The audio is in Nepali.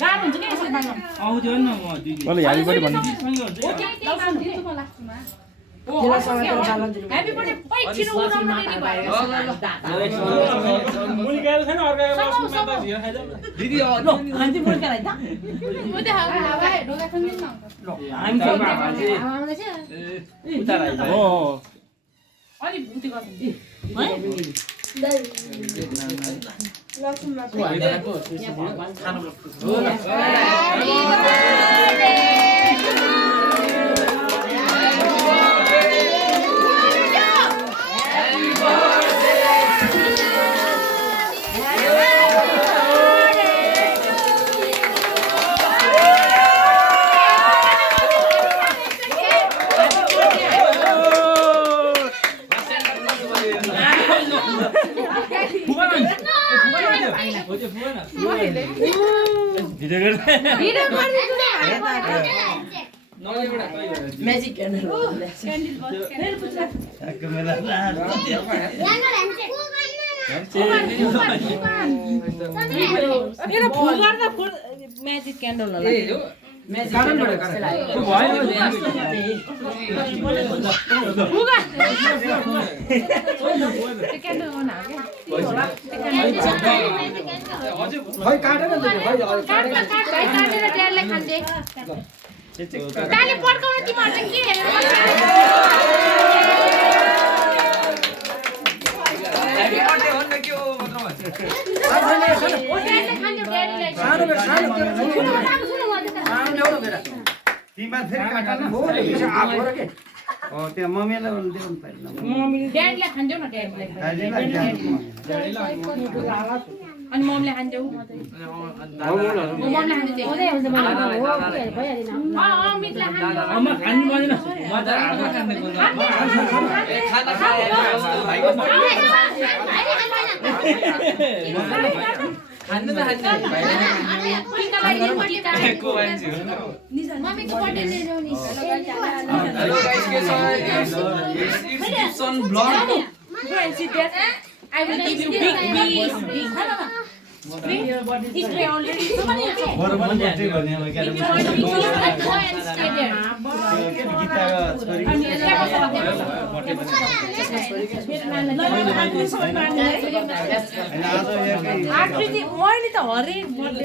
गाह्रो हुन्छ नि यसले बाल्न आउँदैन न म दिदी मलाई यारी पनि भन्नु ह्यापी बर्थडे पैठिनु उडाउन रेडी भयो मुली गएर छैन अर्को बसमा त झियो खाइदिउँ न दिदी अनि मुली गराइ त म त हावा ढोका खन्दिन न हामी चाहिँ बाबा चाहिँ आउँदैछ उता राइ हो अनि उति गर्छ भिडियो गर्दै भिडियो गरिदिन्छु न म्याजिक क्यान्डल मेरो फुल गर्दा फुल म्याजिक क्यान्डल होला म्याजिक क्यान्डल खै काटेन त काटेर ड्याडलाई खान्थे ताले पड्काउन तिमीहरु चाहिँ के हेरेर ह्यापी बर्थडे हो न के हो तिमीमा फेरि काट्नु हो के हो त्यो मम्मीलाई भन्नु दिनु पर्दैन ड्याडीलाई खान्थ्यौ न ड्याडीलाई अनि मम्मीले खान्थ्यौ मम्मीले खान्थ्यौ मितले खान्थ्यौ अम्मा खानु पर्दैन म त हातमा खान्दै खाना खाए भाइको खानु त खानु मम्मीको बर्थडे लिएर नि हेलो गाइस के छ इट्स सन vlog I will give you big. It's already. बरोबर बर्थडे गर्ने अब के If you want to go and stay there. गीताको छोरी आकृति मैले त हरेक बर्थडे